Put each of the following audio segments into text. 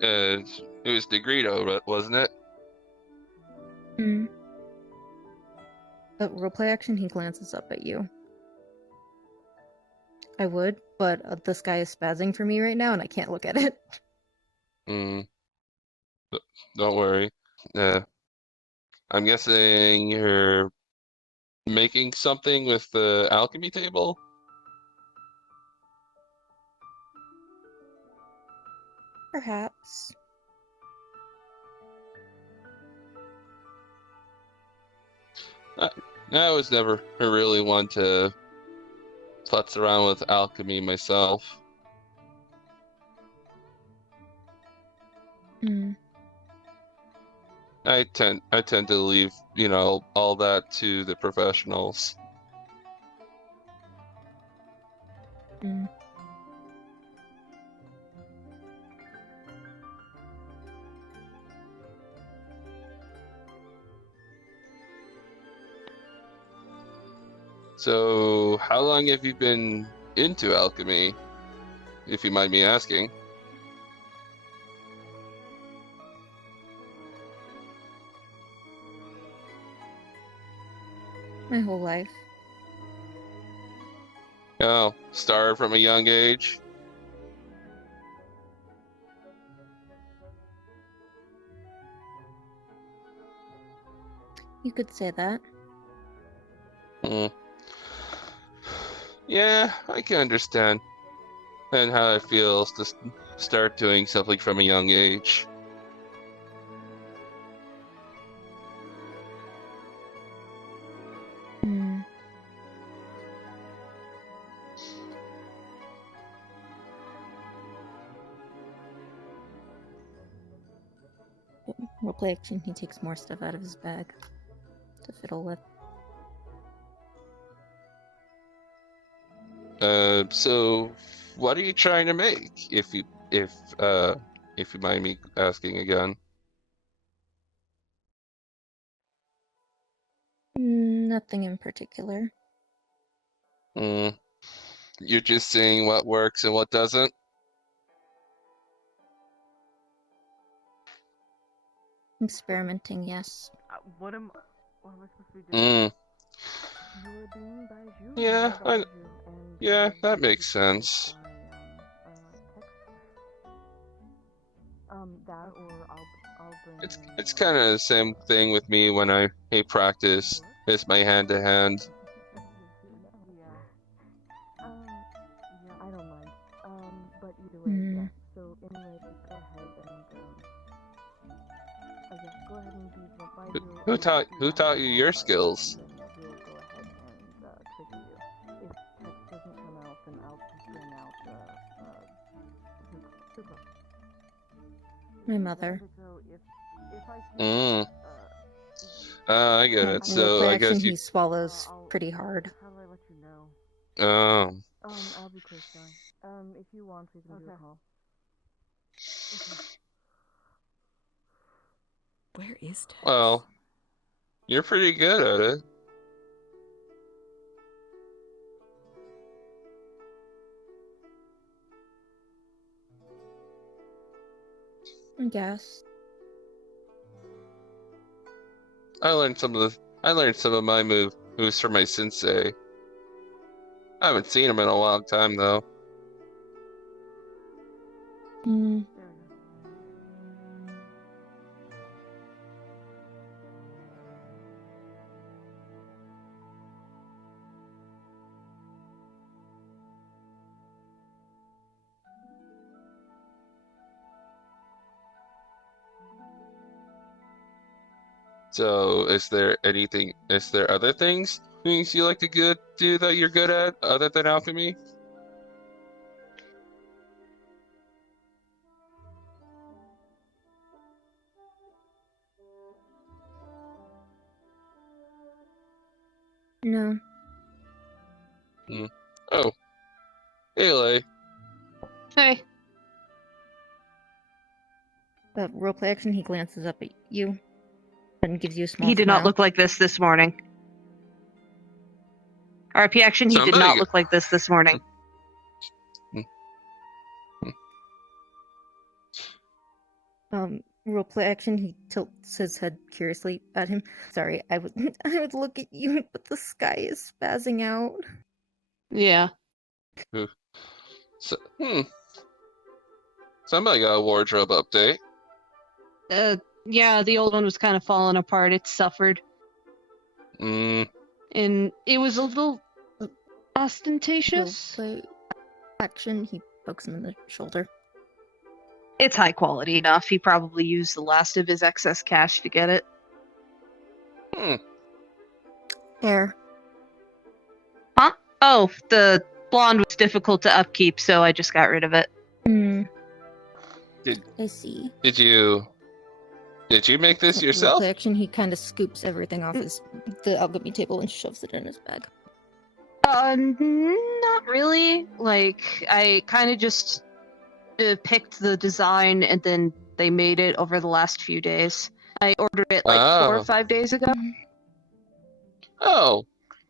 It was Negrito, wasn't it? Hmm. But roleplay action, he glances up at you. I would, but this guy is spazzing for me right now, and I can't look at it. Don't worry. I'm guessing you're making something with the alchemy table? Perhaps. I was never really one to futz around with alchemy myself. Hmm. I tend to leave, all that to the professionals. Hmm. So, how long have you been into alchemy, if you mind me asking? My whole life. Oh, started from a young age? You could say that. Hmm. Yeah, I can understand. And how it feels to start doing something from a young age. Hmm. Roleplay action, he takes more stuff out of his bag to fiddle with. So what are you trying to make? If you mind me asking again. Nothing in particular. Hmm. You're just seeing what works and what doesn't? Experimenting, yes. What am I supposed to be Hmm. doing? You're being Baiju. Yeah, Baiju. And yeah, that this makes is sense. by text. That or I'll bring It's kind of the same thing with me when I practice. It's my hand to hand. Yeah. Yeah, I don't mind. But either way, Hmm. yeah. So anyway, just go ahead and yeah, go ahead and be Baiju. Who taught you your skills? Then we'll go ahead and trigger you. If text doesn't come out, then I'll just bring out Zuko. My mother. If I Hmm. see I get it. So Roleplay I action, guess you. he swallows pretty hard. how do I let you know? Oh. I'll be close by. If you want, we can do a call. Okay. Where is Tex? Well, you're pretty good at it. I guess. I learned some of my moves from my sensei. I haven't seen him in a long time though. Hmm. So, is there other things you like to do that you're good at other than alchemy? No. Hmm. Oh, Haley. Hey. But roleplay action, he glances up at you and gives you a small He did smile. not look like this morning. RP action, he did Somebody- not look like this morning. Roleplay action, he tilts his head curiously at him. Sorry, I would I would look at you, but the sky is spazzing out. Yeah. So, somebody got a wardrobe update. Yeah, the old one was kind of falling apart. It suffered. Mm, And it was a little ostentatious. Roleplay action, he pokes him in the shoulder. It's high quality enough. He probably used the last of his excess cash to get it. Air. Huh? Oh, the blonde was difficult to upkeep, so I just got rid of it. I see. Did you make this yourself? Roleplay action, he kind of scoops everything off the alchemy table and shoves it in his bag. Not really. Like, I kind of just picked the design and then they made it over the last few days. I ordered it like 4 or 5 days ago. Oh,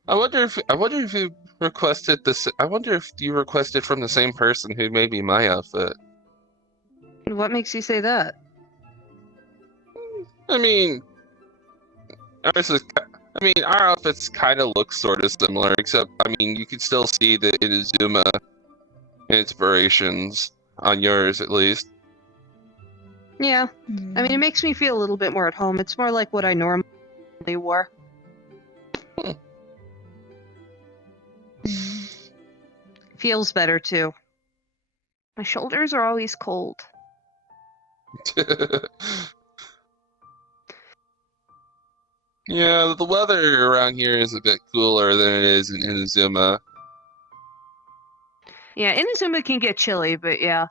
I wonder if you requested this. I wonder if you requested from the same person who made me my outfit. What makes you say that? I mean, our outfits kind of look sort of similar, except I mean, you can still see the Inazuma inspirations on yours, at least. Yeah, I mean, it makes me feel a little bit more at home. It's more like what I normally wore. Feels better, too. My shoulders are always cold. Yeah, the weather around here is a bit cooler than it is in Inazuma. Yeah, Inazuma can get chilly, but yeah.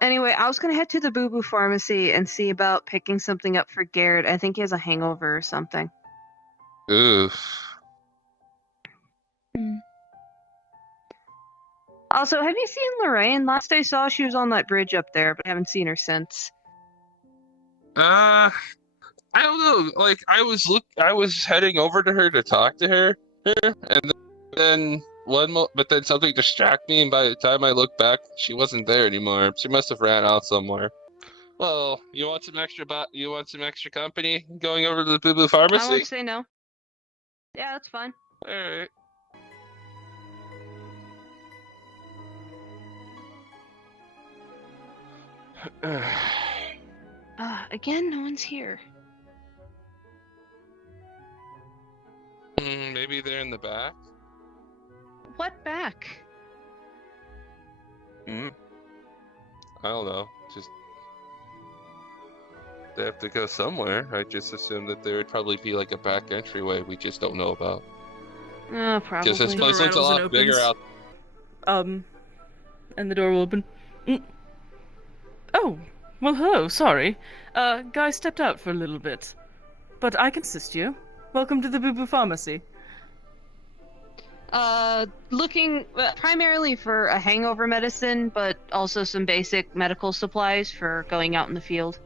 Anyway, I was gonna head to the Boo Boo Pharmacy and see about picking something up for Garrett. I think he has a hangover or something. Oof. Also, have you seen Lorraine? Last I saw, she was on that bridge up there, but I haven't seen her since. I don't know. Like, I was heading over to her to talk to her, and then but then something distracted me, and by the time I looked back, she wasn't there anymore. She must have ran out somewhere. Well, you want some extra company going over to the Boo Boo I Pharmacy? won't say no. Yeah, that's fine. All right. Again, no one's here. Maybe they're in the back. What back? I don't know. Just they have to go somewhere. I just assumed that there would probably be like a back entryway we just don't know about. Probably. Because this place looks a rattles and lot bigger out. And the door will open. Oh, well, hello, sorry. Guy stepped out for a little bit. But I can assist you. Welcome to the Boo Boo Pharmacy. Looking primarily for a hangover medicine, but also some basic medical supplies for going out in the field.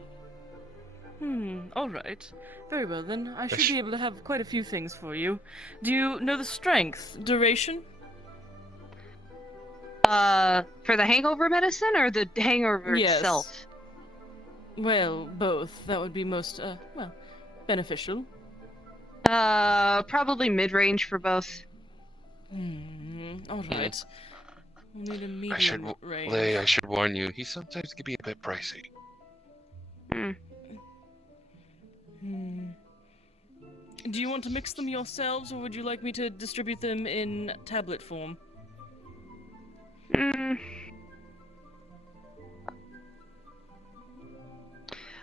Alright. Very well then. I should be able to have quite a few things for you. Do you know the strength, duration? For the hangover medicine or the hangover itself? Well, both. That would be most, beneficial. Probably mid-range for both. Alright. We'll need a medium range. I should warn you, he sometimes can be a bit pricey. Do you want to mix them yourselves, or would you like me to distribute them in tablet form?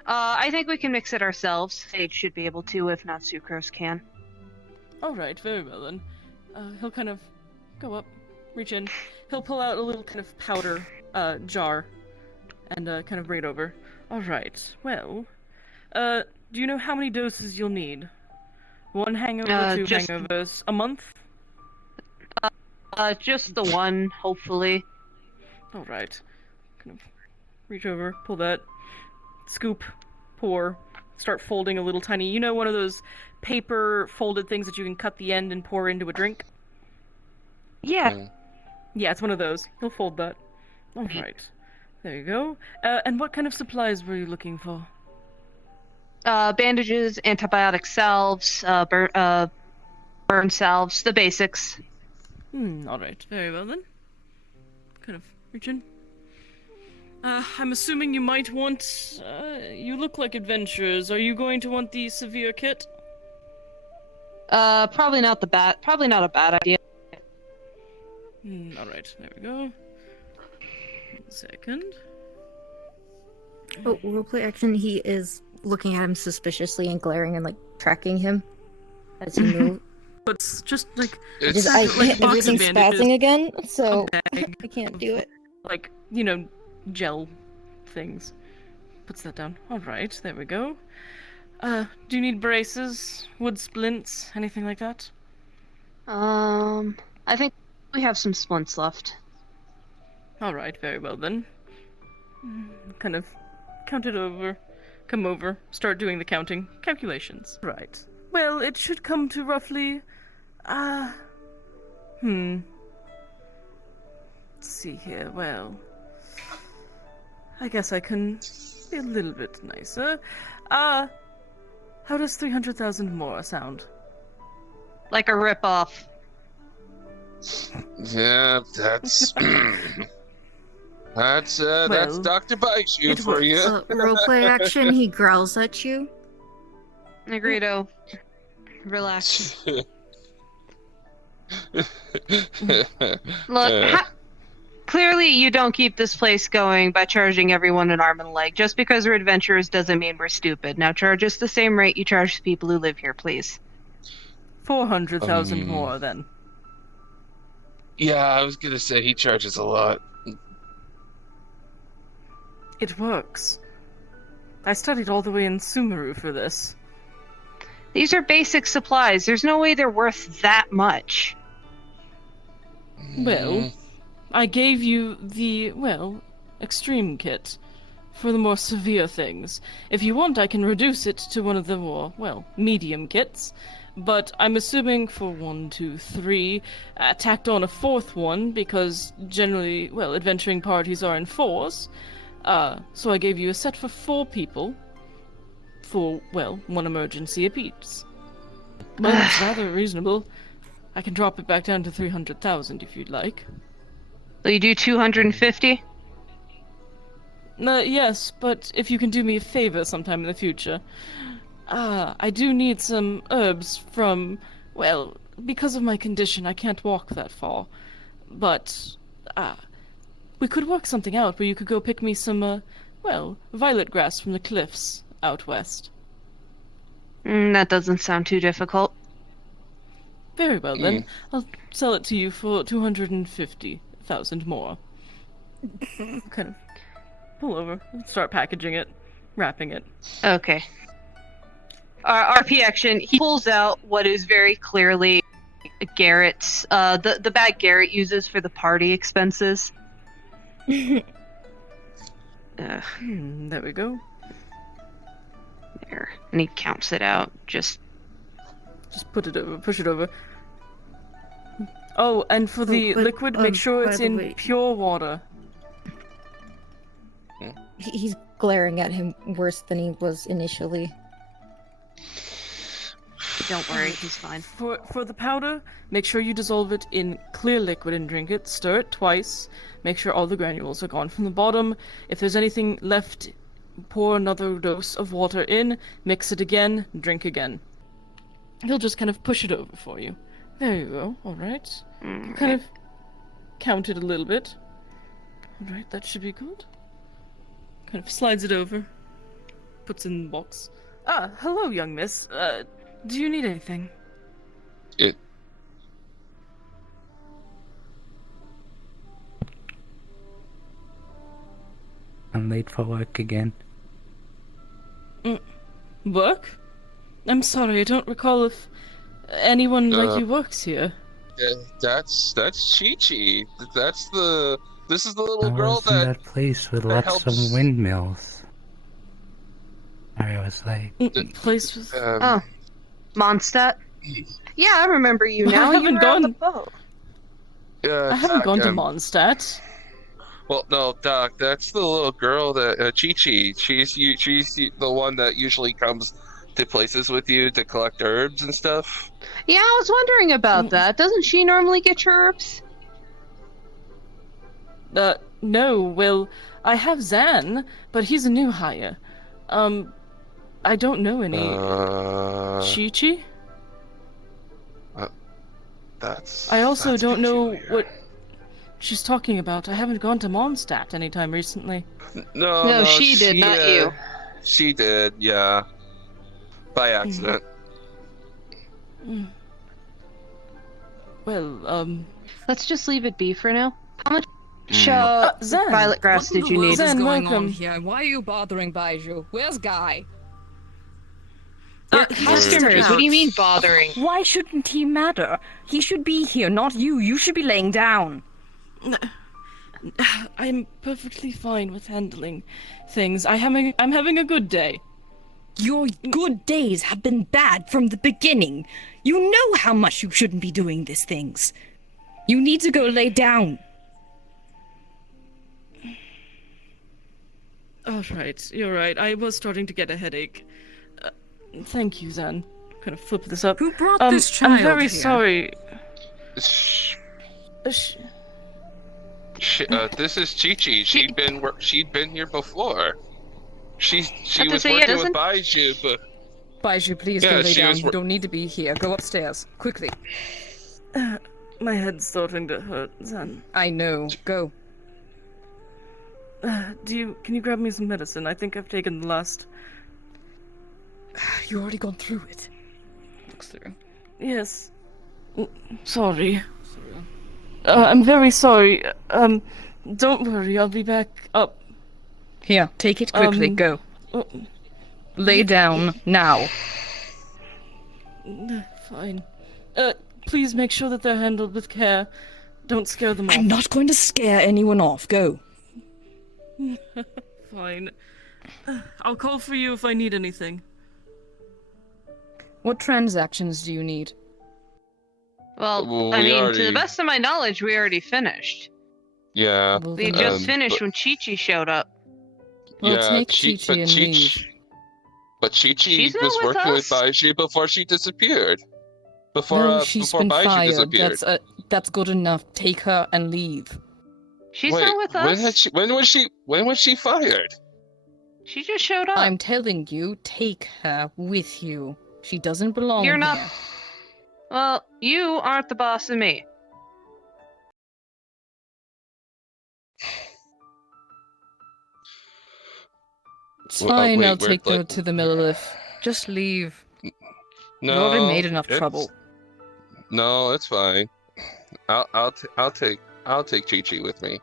I think we can mix it ourselves. Sage should be able to, if not Sucrose can. Alright, very well then. He'll kind of go up, reach in. He'll pull out a little kind of powder jar and kind of bring it over. Alright, well, do you know how many doses you'll need? 1 hangover, 2 hangovers, a month? Just the one, hopefully. Alright. Kind of reach over, pull that, scoop, pour, start folding a little tiny, you know, one of those paper folded things that you can cut the end and pour into a drink? Yeah. Yeah, it's one of those. He'll fold that. Alright. There you go. And what kind of supplies were you looking for? Bandages, antibiotic salves, burn salves, the basics. Alright, very well then. Kind of reach in. I'm assuming you might want, you look like adventurers. Are you going to want the severe kit? Probably not a bad idea. Alright, there we go. 1 second. Oh, roleplay action. He is looking at him suspiciously and glaring and like tracking him as he moves. But it's just like Just, like box everything's of bandages, spazzing again, so a bag I can't do it. like, gel things. Puts that down. Alright, there we go. Do you need braces, wood splints, anything like that? I think we have some splints left. Alright, very well then. Kind of come over, start doing the calculations. Right. Well, it should come to roughly, let's see here, well, I guess I can be a little bit nicer. How does 300,000 more sound? Like a ripoff. Yeah, that's that's Dr. Bite Shoe it for you. Roleplay action. He growls at you. Negrito, relax. Look, clearly you don't keep this place going by charging everyone an arm and a leg. Just because we're adventurers doesn't mean we're stupid. Now charge us the same rate you charge the people who live here, please. 400,000 more then. Yeah, I was gonna say he charges a lot. It works. I studied all the way in Sumeru for this. These are basic supplies. There's no way they're worth that much. Well, I gave you the, extreme kit for the more severe things. If you want, I can reduce it to one of the more, medium kits. But I'm assuming for 1, 2, 3, tacked on a 4th one, because generally, adventuring parties are in 4s. So I gave you a set for 4 people, for, 1 emergency apiece. Well, that's rather reasonable. I can drop it back down to 300,000 if you'd like. Will you do 250? Yes, but if you can do me a favor sometime in the future. I do need some herbs from, because of my condition, I can't walk that far. But, we could work something out where you could go pick me some, violet grass from the cliffs out west. That doesn't sound too difficult. Very well then. I'll sell it to you for 250,000 more. Kind of pull over, start packaging it, wrapping it. Okay. RP action. He pulls out what is very clearly Garrett's, the bag Garrett uses for the party expenses. There we go. There. And he counts it out. Just put it over, push it over. Oh, and for the liquid, make sure it's in pure water. He's glaring at him worse than he was initially. Don't worry, he's fine. For the powder, make sure you dissolve it in clear liquid and drink it. Stir it twice. Make sure all the granules are gone from the bottom. If there's anything left, pour another dose of water in, mix it again, drink again. He'll just kind of push it over for you. There you go. Alright. Kind of count it a little bit. Alright, that should be good. Kind of slides it over. Puts it in the box. Hello, young miss. Do you need anything? I'm late for work again. Work? I'm sorry, I don't recall if anyone like you works here. That's Chi-Chi. This is the little I girl was in that place with lots helps. of windmills. I was like... Place was... Mondstadt? Yeah, I remember you now. I haven't you were on the gone- boat. I haven't gone to Mondstadt. Well, no, Doc, that's the little girl that Chi-Chi. She's the one that usually comes to places with you to collect herbs and stuff. Yeah, I was wondering about that. Doesn't she normally get your herbs? No, well, I have Zan, but he's a new hire. I don't know any... Chi-Chi? I also don't know what she's talking about. I haven't gone to Mondstadt anytime recently. No, she did, not you. She did, yeah. By accident. Well, let's just leave it be for now. How much Zan, violet grass did you need? Zan, going welcome. on here? Why are you bothering Baiju? Where's Guy? Customers, what do you mean bothering? Why shouldn't he matter? He should be here, not you. You should be laying down. I'm perfectly fine with handling things. I'm having a good day. Your good days have been bad from the beginning. You know how much you shouldn't be doing these things. You need to go lay down. All right, you're right. I was starting to get a headache. Thank you, Zan. Kind of flip this up. Who brought this child I'm very here? sorry. This is Chi-Chi. She'd been here before. She was working with Baiju, but Baiju, please go lay down. You don't need to be here. Go upstairs quickly. My head's starting to hurt, Zan. I know. Go. Can you grab me some medicine? I think I've taken the last. You already gone through it. Looks through. Yes. Sorry. I'm very sorry. Don't worry, I'll be back up. Here, take it quickly. Go. Lay down now. Fine. Please make sure that they're handled with care. Don't scare them off. I'm not going to scare anyone off. Go. Fine. I'll call for you if I need anything. What transactions do you need? Well, I mean, to the best of my knowledge, we already finished. Yeah. We just finished when Chi-Chi showed up. Well, take Chi-Chi and leave. But Chi-Chi was working with Baiju before she disappeared. No, she's been Baiju fired. disappeared. That's good enough. Take her and leave. She's not with us. When was she fired? She just showed up. I'm telling you, take her with you. She doesn't belong here. You're not. Well, you aren't the boss of me. It's fine, I'll take her to the Millilith. Just leave. No, you already made enough trouble. No, it's fine. I'll take Chi-Chi with me.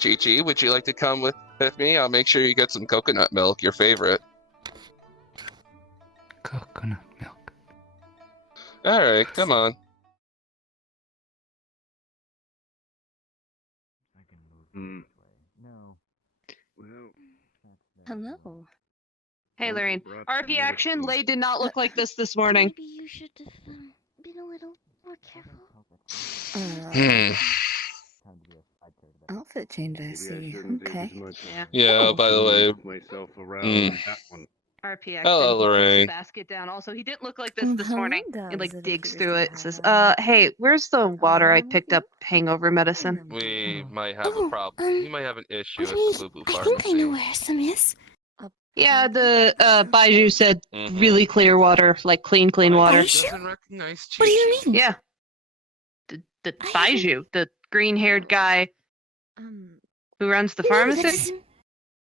Chi-Chi, would you like to come with me? I'll make sure you get some coconut milk, your favorite. Coconut milk. Alright, come on. Hello. Hey, Lorraine. RP action. Lay did not look like this morning. Maybe you should have been a little more careful. Outfit change, I see. Okay. Yeah, by the way. RP action. Hello, Lorraine. Basket down. Also, he didn't look like this morning. He like digs through it. Says, hey, where's the water I picked up hangover medicine? We might have a problem. We might have an issue at the Boo Boo I Pharmacy. think I know where some is. Yeah, the Baiju said really clear water, like clean water. Doesn't recognize What do you Chi-Chi. mean? Yeah. The Baiju, the green-haired guy who runs the pharmacy. That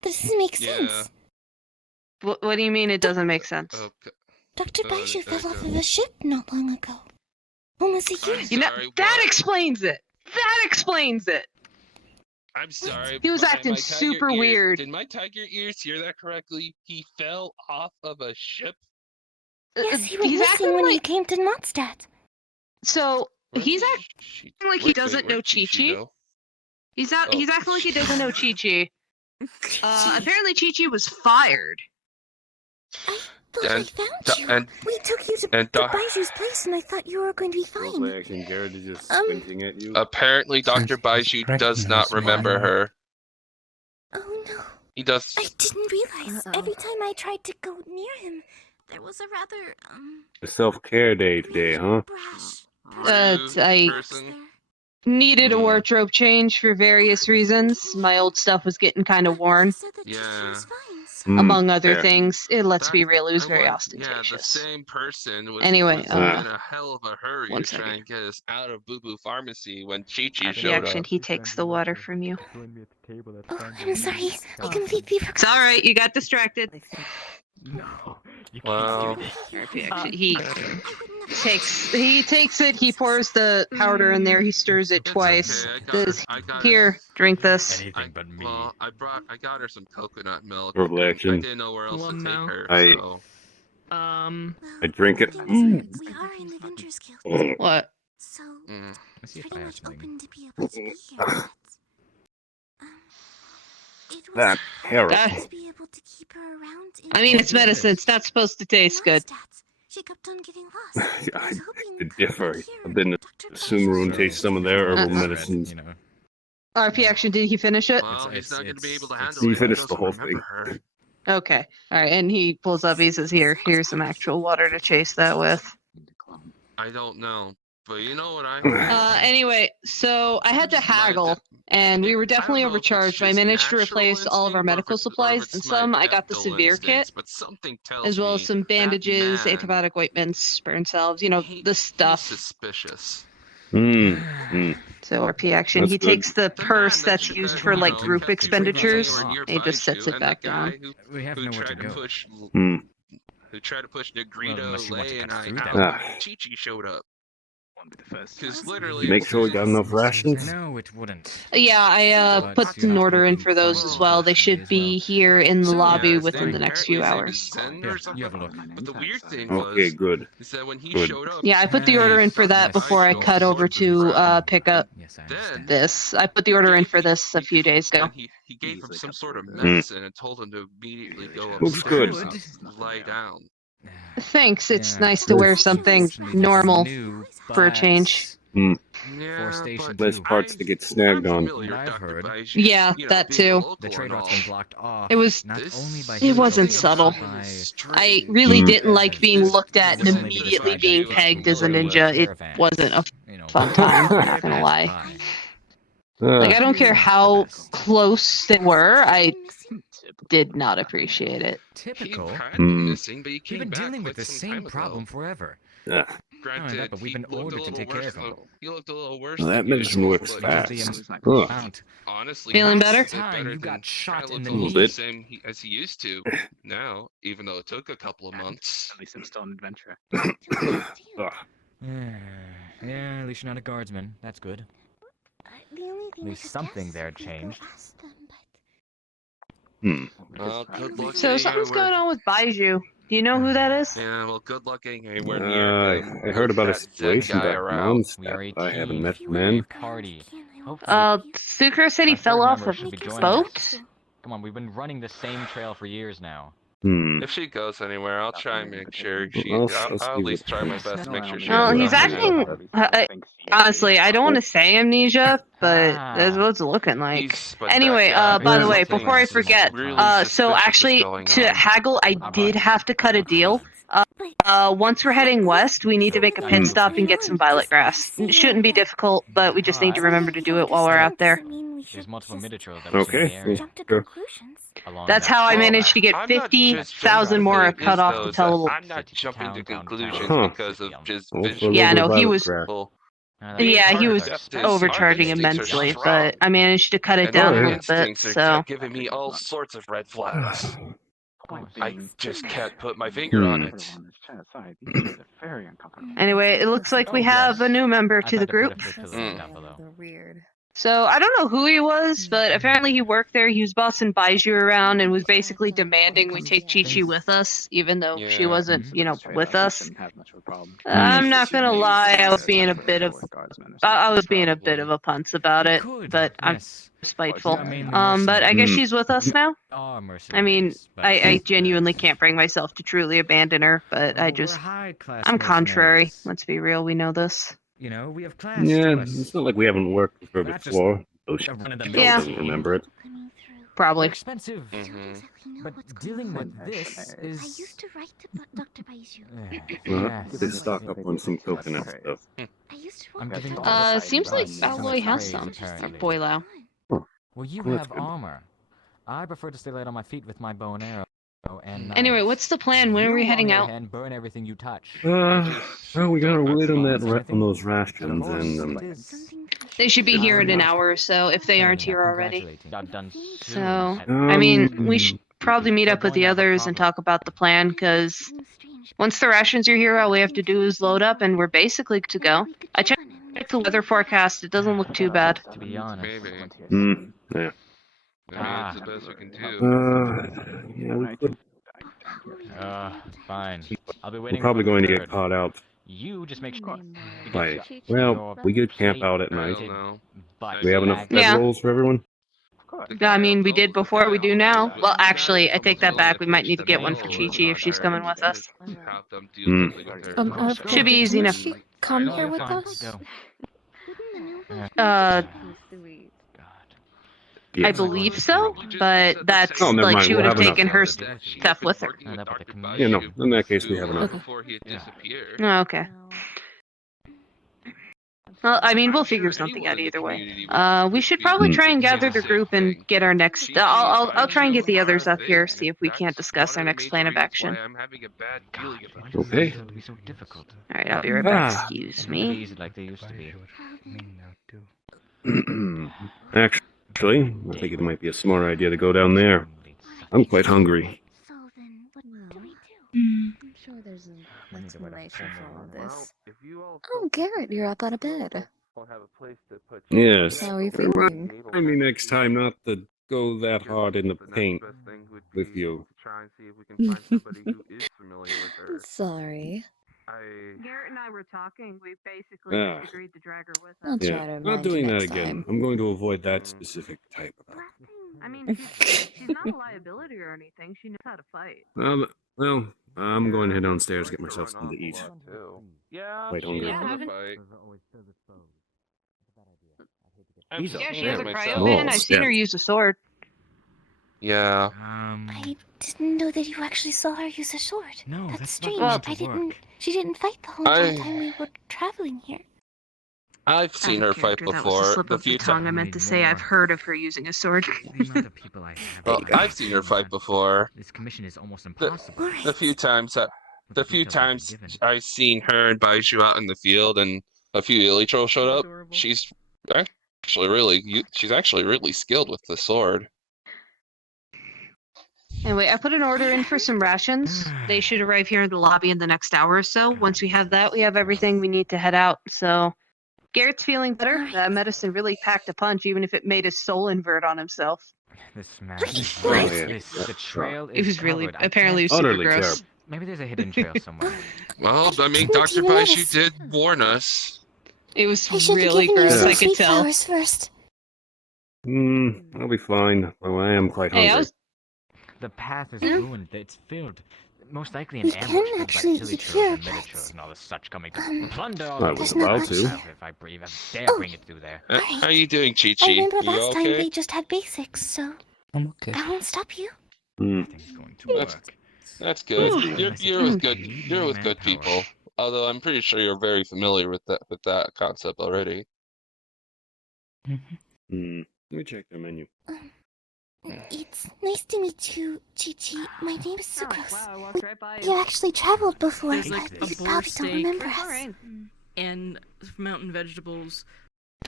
doesn't make sense. What do you mean it doesn't make sense? Okay. Dr. Baiju fell off of a ship not long ago. Almost a year. You know, that explains it. That explains it. I'm sorry. He was acting super weird. Did my tiger ears hear that correctly? He fell off of a ship? Yes, he was missing when he came to Mondstadt. So, he's acting like he doesn't know Chi-Chi. He's acting like he doesn't know Chi-Chi. Apparently Chi-Chi was fired. I thought we found you. We took you to Baiju's place and I thought you were going to be fine. Apparently Dr. Baiju does not remember her. Oh no, He does. I didn't realize. Every time I tried to go near him, there was a rather, A self-care day today, huh? brash I person. needed a wardrobe change for various reasons. My old stuff was getting kind of worn. Yeah. Among other fair. things, let's be real, it was very ostentatious. Yeah, the same person was, Anyway, was in a hell of a hurry one to try second. and get us out of Boo Boo Pharmacy when Chi-Chi The showed action, up. he takes the water from you. Oh, I'm sorry. I completely forgot. It's alright, you got distracted. No, you Wow. He takes it, he pours the powder in there, he stirs it twice. Here, drink this. anything but me. Well, I got her some coconut milk. Roleplay I action. didn't know where else Well, to take no. her, I- so. I drink it. We are in the Adventures Guild, What? so Mm. Let's see if pretty I much actually. open to be able to be here. But, it was That hard heroin. to be able to keep her around. I mean, it's medicine, it's not supposed to taste good. She kept on getting lost. I was beg hoping to differ. here I've been to Dr. Sumeru and taste some of their herbal Uh-uh. medicines. You know. RP action, did he finish it? Well, he's It's- not going to be able to it's- handle it. He if finished the doesn't whole remember thing. her. Okay. Alright, and he pulls up, he says, here's some actual water to chase that with. I don't know, but you know what I. Anyway, so I had to haggle, and we were definitely I don't know if it's overcharged, but I just managed to natural replace all of our instinct or if medical it's- or if supplies, it's and my some I got the tactile severe instincts, kit, but something tells as well as me some that bandages, man, antibiotic ointments, burn salves, you know, he- the he's stuff. suspicious. So RP action, That's he good. takes the The purse man that's mentioned used that, for you like know, group kept you from expenditures, anywhere and he nearby just sets you, it and back the down. guy We have who nowhere tried to to go. push Hmm. who tried to push Negrito, unless you want to Lay, and cut I through out. them. Chi-Chi showed up. Won't be the first. Because literally, Make sure we got enough rations. No, it wouldn't. Yeah, I But put you're an not order in looking for those for as well. They me should as be well. here in the So, lobby his within name- the next apparently few his name hours. is Zen Here, or something. you have a look. But the weird thing Okay, was good. is that when he Good. showed up, Yeah, I put the order in for that before I cut over to pick up Yes, I Then- understand. this. I put the order in for this a few days ago. and he gave him some sort of medicine and told him to immediately go Looks good. upstairs and lie down. Thanks, it's Yeah. nice to wear Yes. something Unfortunately, this is normal new, for a but- change. Yeah, station but Less parts to get snagged I'm on. familiar, What I've Dr. heard- Baiju, Yeah, you know, that being a too. local The trade and route's all. been blocked off. It was- not This- only by it him, wasn't but subtle. by I really Mm. didn't like being looked at and It was only the immediately tragic being people pegged who as a were in ninja. the It caravan. wasn't a You know, fun time, I'm not bad gonna lie. pie. Like, I don't care Not the how best. close they were, I did not appreciate it. Typical. He had Hmm. been missing, but he We've came been back dealing with quite the some same time problem ago. forever. Yeah. Granted, but we've he been looked a ordered to little take care worse of him. than- He looked a little worse. Well, that than medicine usual, works but fast. The Ugh. amount. honestly, Feeling he's better? a bit Time better you got than- shot kinda in the looking knee. the Bit. same as he used to now, even though it took a couple of months. At least I'm still an adventurer. Ugh. Yeah, at least you're not a guardsman. That's good. The only thing At least something there changed. Well, good luck So getting something's anywhere- going on with Baiju. Do you know who that is? Yeah, well, good luck getting anywhere near him. I heard about a That Zen situation guy back around. We are a I haven't team. met We're the a man. party. Sukar said he Our fell third off member a should be joining boat? Come on, we've been running the same trail for years now. If she goes anywhere, I'll try and make sure she. I'll I'll see at least what try my happens. best to make sure she. Well, ends he's up acting. Honestly, I don't want to say amnesia, but that's what it's looking like. But that Anyway, guy- by the way, something before I is forget, really so suspicious actually, going to on. haggle, I did have to cut a deal. Once we're heading west, we need to make a pit stop and get some violet grass. It shouldn't be difficult, but we just need to remember to do it while we're out there. There's multiple mid-trails that we should Okay. be area. Jump to Sure. conclusions. Along That's that how I trail. managed to get I'm not just 50,000 more jumping cut to off those, to tell. I'm not jumping to Town, conclusions Huh. because of just Also visual. Yeah, a little no, he violet was- grass. That's Yeah, he part was of it. Our overcharging instincts are immensely, strong. but I managed to cut it And down our a little bit. instincts are So giving me all sorts of red flags. Point I being, just can't put my finger on Hmm. it. anyway, it looks like we have a new member I've to the had to put group. up with Mm. pillars down below. They're weird. So I don't know who he was, but apparently he worked there. He was bossing Baiju around and was basically demanding we take Chi-Chi with us, even though she Yeah. wasn't, with us. I'm not gonna lie, I was being a bit of I was being a bit of a punce about it, Good, but I'm yes. spiteful. Yeah, mainly But I guess Hmm. she's with us now. Are I mean, mercenaries, but- I genuinely can't bring myself to truly abandon her, but I We're just high-class I'm contrary. mercenaries. Let's be real, we know this. You know, we have class Yeah, to us. it's not like we haven't worked with her Not just before. Though she a run-of-the-mill Yeah. doesn't remember it. probably. They're expensive. I don't exactly know But what's dealing going with on. this I is. used to write to Dr. Baiju. They stock up on some coconut stuff. I used to I'm work giving with all this Seems like so Alloy much has praise, some. apparently. Boilau. Well, you Well, that's have good. armor. I prefer to stay light on my feet with my bow and arrow. And Anyway, knives. what's the plan? When are we You, heading on the other out? hand, burn everything you touch. Well, we gotta wait on that Anything? on those rations, and They should be here in an hour or so if they aren't here already. So, I mean, we should probably meet up with the others and talk about the plan, because once the rations are here, all we have to do is load up and we're basically good to go. I checked the weather forecast, it doesn't look too bad. To be honest. Maybe. yeah. I mean, it's the best we can do. Yeah, we could. Fine. I'll be We're waiting probably for the going to get third. caught out You just make sure. by. Well, we could camp out at I night. don't know. But We have enough Yeah. bedrolls for everyone. I mean, we did before, we do now. Well, actually, I take that back. We might need to get one for Chi-Chi if she's coming with us. Should be easy enough. She come here with Fine, us? go. Yes. I believe so, but that's Oh, never like mind, she would we'll have have taken enough. her stuff with her. Yeah, no. In that case, we have enough. Before he had disappeared. Oh, okay. Well, I mean, we'll figure something out either way. We should probably try and gather the group and get our next. I'll try and get the others up here, see if we can't discuss our next plan of action. I'm having a bad feeling about it. Okay. It'll be so difficult. All right, I'll be right back. Ah. Excuse Be me. easy like they used to be. Actually, I think it might be a smart idea to go down there. I'm quite hungry. So then, what do we do? I'm sure there's an We need to wait explanation for all this. If you all Oh, Garrett, you're up out of bed. don't have a place to put Yes. How are you feeling? Remind me next time not to go that hard in the paint with you. Try and see if we can find somebody who is familiar with her. Sorry. Garrett and I were talking. We basically Ah. agreed to drag her with I'll us. try Yeah, to not remind you doing that next again. time. I'm going to avoid that specific type of. I mean, she's not a liability or anything. She knows how to fight. Well, I'm going to head downstairs, get myself something to eat. Yeah, Quite hungry. Yeah, she has a cryo Oh, bin. I've seen her snap. use a sword. Yeah. I didn't know that you actually saw her use a sword. No, That's that's strange. not going I to didn't. work. She didn't fight the whole time we were traveling here. I've seen her fight That was a before. slip The of the few tongue. I times. meant to say I've heard of her using a sword. The amount of people I have. Well, I've seen her fight before. This commission is almost The, impossible. the few times that, With the few details I've been times given. I've seen her and Baiju out in the field, and a few Illytrolls showed up. Adorable. She's actually really skilled with the sword. Anyway, I put an order in for some rations. They should arrive here in the lobby in the next hour or so. Once we have that, we have everything we need to head out. So, Garrett's feeling better. That medicine really packed a punch, even if it made his soul invert on himself. This map What? is Oh, great. yeah. The trail is It was really, covered. I apparently, it can't- was super Utterly gross. terrible. Maybe there's a hidden trail somewhere. Well, I mean, What Dr. do you Baiju notice? did warn us. It was I should really have given you gross. some I could sweet tell. flowers first. I'll be fine. Well, I am quite hungry. Hey, I was. The path is Hmm? ruined. It's filled. Most likely an We ambush can filled by actually eat Illytrolls here, and but- Miniatures and all the such coming to plunder all I the was people. about to. If I dare bring it through there. How you doing, Chi-Chi? I remember You last time okay? they just had basics, so I'm okay. I won't stop you. Nothing's going to That's- work. That's good. Ooh. You're with good. You're with good people. Although I'm pretty sure you're very familiar with that concept already. Let me check their menu. It's nice to meet you, Chi-Chi. My name is Sucrose. Wow, I walked right by You actually traveled before, There's like but a you boar probably don't steak. remember It's us. alright. And mountain vegetables,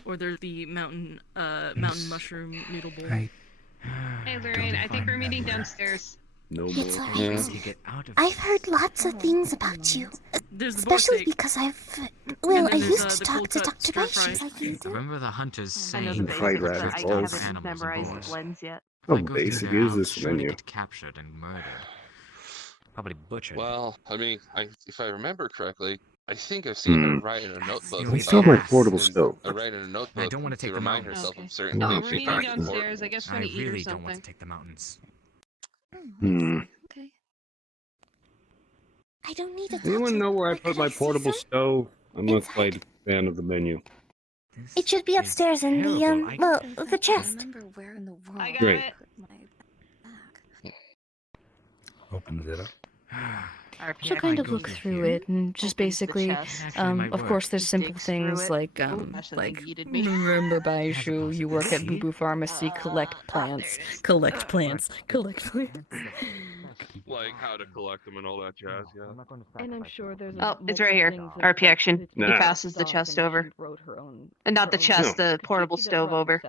or there's the mountain mushroom noodle bowl. Right. Hey, Lorraine, I think we're meeting downstairs. No It's more. alright. Yeah. To get out of I've heard lots of things about you, There's the boar especially steak. because I've. And Well, then I there's, used to the talk cold to cut Dr. stir Baishu fry. like you do. Remember the hunters I know saying the Fried basics, rabbit but I balls. haven't Animals and memorized the boars. blends yet. How If I go through basic there, is I'll this surely menu? get captured and murdered. Probably butchered. Well, I mean, if I remember correctly, I think I've seen her write in a notebook. I still have my portable and- stove. write in a notebook don't wanna take to the remind mountains. herself Okay. of certain No, things. We're she meeting thought were downstairs. I guess we're I gonna eat or really don't want something. to take the mountains. Okay. I don't need to talk Anyone to know where I like, put can my see portable some? stove? I'm not Inside. quite a fan of the menu. It should be upstairs in the, well, the chest. I got Great. it. Opens it up. She'll kind of look through it and just basically, of course, there's simple things like, remember Baishu, you work at Boo Boo Pharmacy, collect plants. Like how to collect them and all that jazz. Yeah. And I'm sure there's Oh, it's right here. RP action. He Nah. passes the chest over. And not the chest, the portable stove over.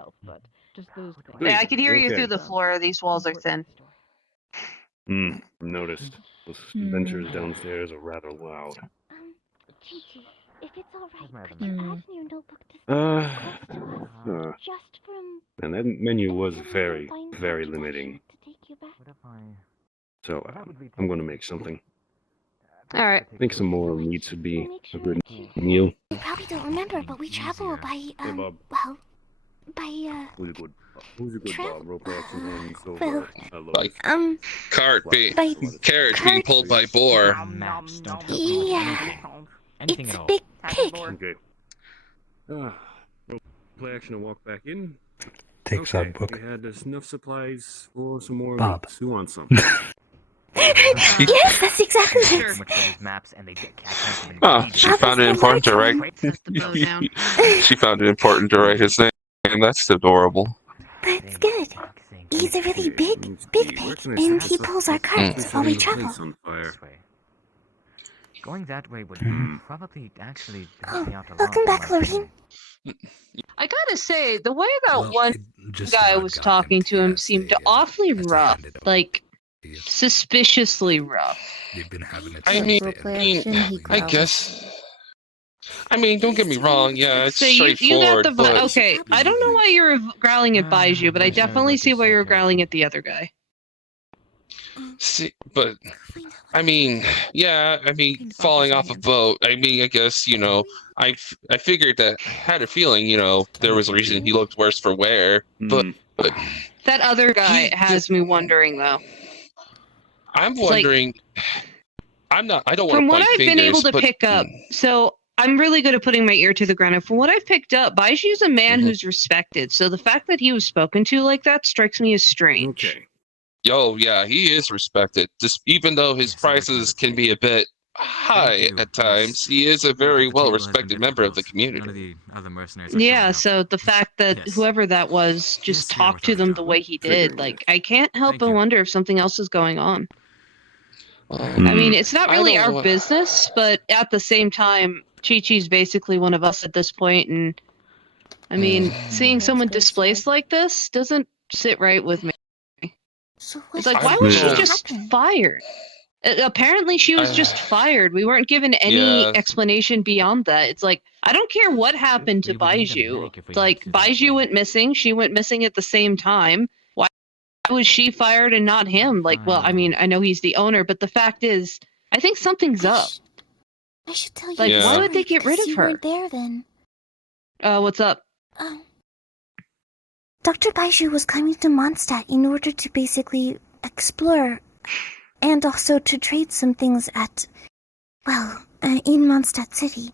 Yeah, I could hear you Okay. through the floor. These walls are thin. Noticed. Those ventures downstairs are rather loud. Chichi, if it's alright, could you ask me your notebook to just from... And that menu was very, very limiting. to take you back? So, I'm going to make something. Alright. I think some more meats would be a good meal. You probably don't remember, but we travel by, Hey, Bob. well, by, Who's a good Travel- Bob? Roleplay action hands over. well, Like cart being by carriage being pulled by boar. Maps don't help Yeah. anything It's at a all. big pig. Okay. Roleplay action and walk back in. Takes Okay, out book. we had enough supplies for some more Bob. meats. Who wants some? Yes, that's exactly Sure. it. Much for these maps, and they get catch them and Oh, feed she them. found it important to write. Set the bow down. She found it important to write his name. That's adorable. That's good. He's a really big pig, and he pulls our carts while we travel. On fire. This way. Going that way would probably actually Oh, help me out a lot. welcome back, in my Lorraine. I gotta say, the way that Well, one it just guy about was got talking to him empty as seemed they, awfully as they rough. handed over Like, the- suspiciously rough. They've been having it I since mean- they Roleplay had action, been he having I it. growls. guess. I mean, don't get me wrong. Yeah, it's So you got straightforward. the but okay. I don't know why you're growling at Baiju, but I definitely see why you're growling at the other guy. see, but I mean, yeah. I mean, falling off a boat. I mean, I guess I figured that had a feeling. There was a reason he looked worse for wear. But That other guy He has me wondering though. I'm like- wondering. I don't want to From what point I've been able fingers, to but- pick up, so I'm really good at putting my ear to the ground. And from what I've picked up, Baiju's a man who's respected. So the fact that he was spoken to like that strikes me as strange. Okay. Yo, yeah, he is respected. Just even though his prices can be a bit high at times, he is a very well-respected member of the community. Yeah, so the fact that whoever that was just talked to them the way he did, like, I can't help but wonder if something else is going on. I mean, it's not I really don't our know. business, but at the same time, Chi-Chi's basically one of us at this point, and I mean, seeing someone displaced like this doesn't sit right with me. So It's what like, why was she Yeah. just fired? Apparently, she was just fired. We weren't given any Yeah. explanation beyond that. It's like, I don't care what happened to We would need a Baiju. medic if we It's like, had to that Baiju way. went missing. She went missing at the same time. Why was she fired and not him? Like, well, I mean, I know he's the owner, but the fact is, I think something's up. I should tell you. Like, Yeah. why would they get rid of you her? weren't there then. What's up? Dr. Baiju was coming to Mondstadt in order to basically explore and also to trade some things at, in Mondstadt City.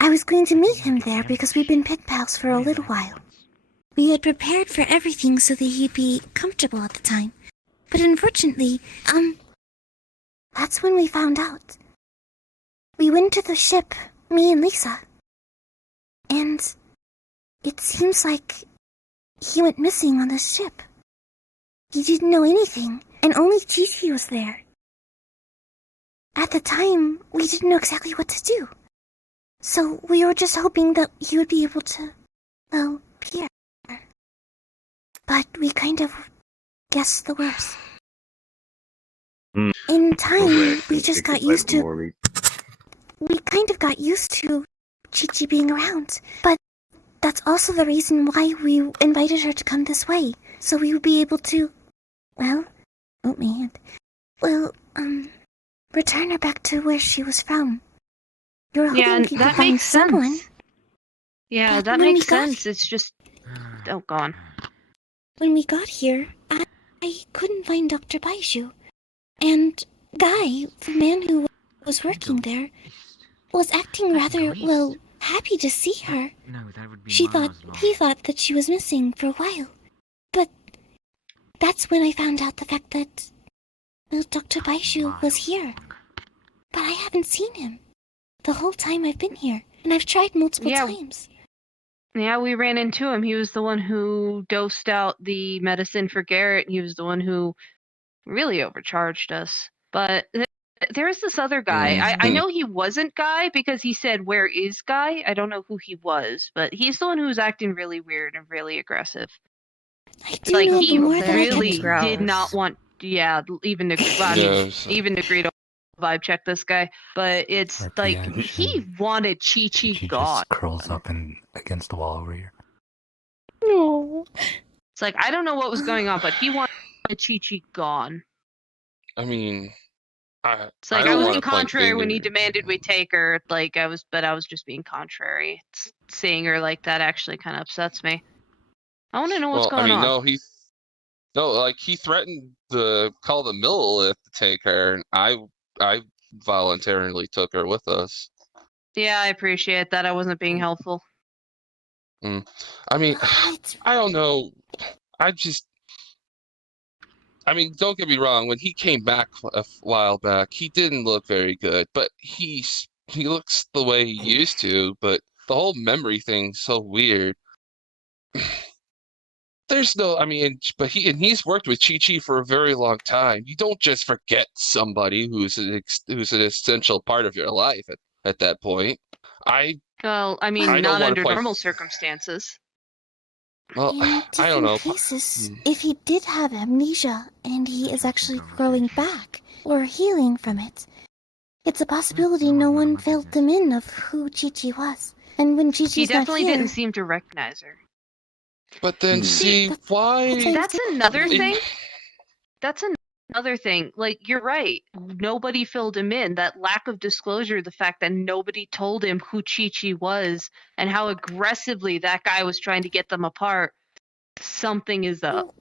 I was going to meet him there because we've been pen pals for a little while. We had prepared for everything so that he'd be comfortable at the time. But unfortunately, that's when we found out. We went to the ship, me and Lisa. And it seems like he went missing on the ship. He didn't know anything, and only Chi-Chi was there. At the time, we didn't know exactly what to do. So we were just hoping that he would be able to, appear. But we kind of guessed the worst. In time, we just got used to... We kind of got used to Chi-Chi being around, but that's also the reason why we invited her to come this way, so we would be able to, return her back to where she was from. You were hoping Yeah, we could that find makes someone. sense. Yeah, But that when we makes got- sense. It's just, oh, go on. When we got here, I couldn't find Dr. Baiju, and Guy, the man who was working there, was acting rather, happy to see her. No, that would be He miles long. thought that she was missing for a while. But that's when I found out the fact that Dr. Baishu was here. But I haven't seen him the whole time I've been here, and I've tried multiple times. Yeah, we ran into him. He was the one who dosed out the medicine for Garrett. He was the one who really overcharged us. But there is this other guy. I know he wasn't Guy because he said, "Where is Guy?" I don't know who he was, but he's the one who's acting really weird and really aggressive. I do know he the more that I really kept... did not want. Yeah, even even Negrito vibe check this guy, but it's like he wanted Chi-Chi She gone. just curls up against the wall over here. No. It's like I don't know what was going on, but he wanted Chi-Chi gone. I mean, It's like I wasn't contrary when he demanded we take her. Like I was just being contrary. Seeing her like that actually kind of upsets me. I want to know what's going on. Like he threatened to call the Millilith to take her, and I voluntarily took her with us. Yeah, I appreciate that. I wasn't being helpful. I mean, I don't know. I mean, don't get me wrong. When he came back a while back, he didn't look very good, but he looks the way he used to. But the whole memory thing's so weird. There's no, I mean, but he's worked with Chi-Chi for a very long time. You don't just forget somebody who's an essential part of your life at that point. Well, I mean, not under normal circumstances. Well, In I don't know. cases, if he did have amnesia and he is actually growing back or healing from it, it's a possibility no one filled them in of who Chi-Chi was. And when Chi-Chi's He definitely not here, didn't seem to recognize her. But then why? That's another thing. That's another thing. Like, you're right. Nobody filled him in. That lack of disclosure, the fact that nobody told him who Chi-Chi was and how aggressively that guy was trying to get them apart. Something is up.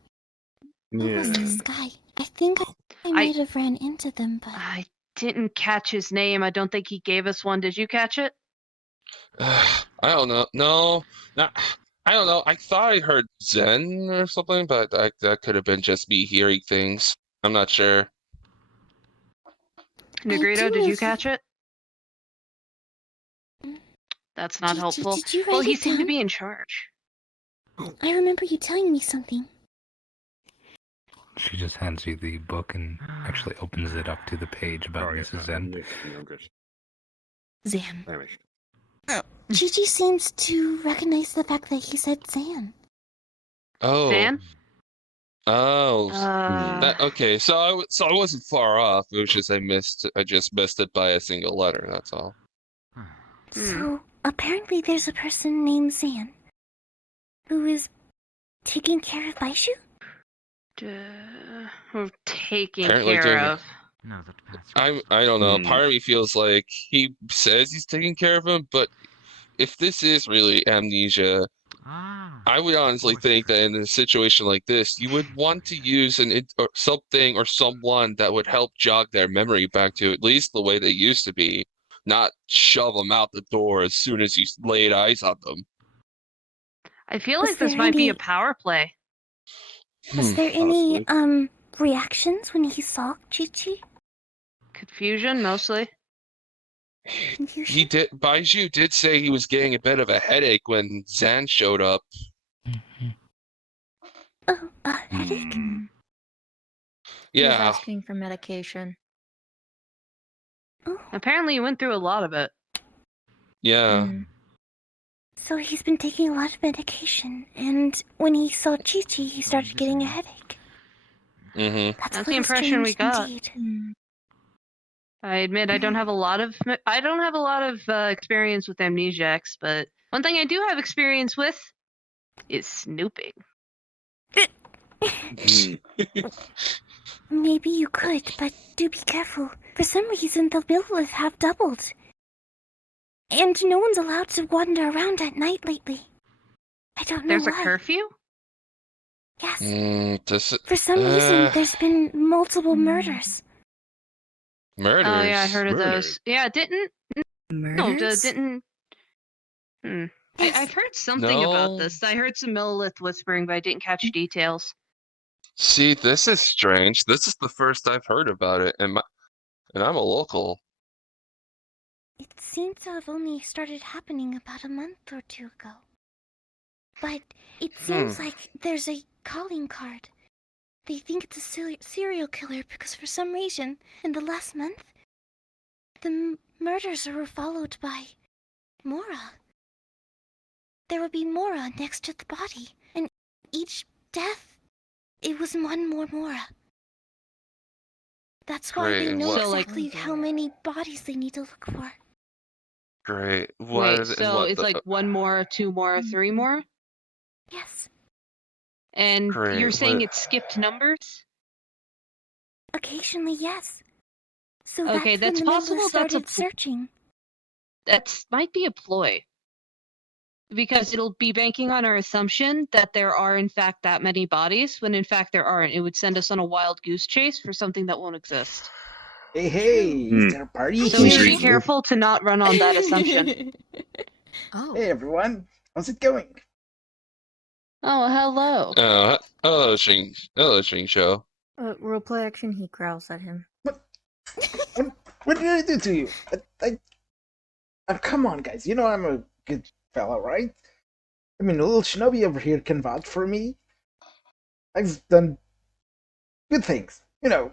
who was this guy? I think I might have ran into them, but... I didn't catch his name. I don't think he gave us one. Did you catch it? I don't know. No, I don't know. I thought I heard Zen or something, but that could have been just me hearing things. I'm not sure. Negrito, did you catch it? That's not helpful. Did you write Well, he it seemed to down? be in charge. I remember you telling me something. She just hands you the book and actually opens it up to the page about Mrs. Zen. Zan. Chi-Chi seems to recognize the fact that he said Zan. Oh. Zan? Oh. Okay. So I wasn't far off. It was just I just missed it by a single letter. That's all. So, apparently there's a person named Zan who is taking care of Baishu? Taking Apparently care of. No, that I don't know. Part of me feels like he says he's taking care of him, but if this is really amnesia, I would honestly think that in a situation like this, you would want to use something or someone that would help jog their memory back to at least the way they used to be, not shove them out the door as soon as you laid eyes on them. I feel like this might be a power play. Was there any, reactions when he saw Chi-Chi? Confusion, mostly. Baiju did say he was getting a bit of a headache when Zan showed up. Oh, a headache? He was Yeah. asking for medication. Apparently, you went through a lot of it. Yeah. So he's been taking a lot of medication, and when he saw Chi-Chi, he started getting a headache. Mm-hmm. That's the impression we got. Indeed. I admit I don't have a lot of experience with amnesiacs, but one thing I do have experience with is snooping. Maybe you could, but do be careful. For some reason, the Millilith have doubled. And no one's allowed to wander around at night lately. I don't know There's why. a curfew? Yes. For some reason, there's been multiple murders. Murders? Oh yeah, I heard of those. Yeah, didn't Hmm. Yes. I've heard something about No. this. I heard some Millilith whispering, but I didn't catch details. See, this is strange. This is the first I've heard about it, and I'm a local. It seems to have only started happening about a month or two ago. But it seems like there's a calling card. They think it's a serial killer because for some reason, in the last month, the murders were followed by Mora. There would be Mora next to the body, and each death, it was one more Mora. That's why Great, they and know what- exactly how many bodies they need to look for. Great. Wait, so it's like 1 more, 2 more, 3 more? Yes, And Great, you're saying what- it's skipped numbers? occasionally yes. So Okay, that's that's when the possible members that's a started searching. That might be a ploy. Because it'll be banking on our assumption that there are in fact that many bodies, when in fact there aren't. It would send us on a wild goose chase for something that won't exist. Hey, is there a party? So we should be Intriguing. careful to not run on that assumption. Oh. Hey everyone, how's it going? Oh, hello. Hello, Xing Show. Roleplay action, he growls at him. What did I do to you? Come on, guys. You know I'm a good fella, right? I mean, little shinobi over here can vouch for me. I've done good things, you know.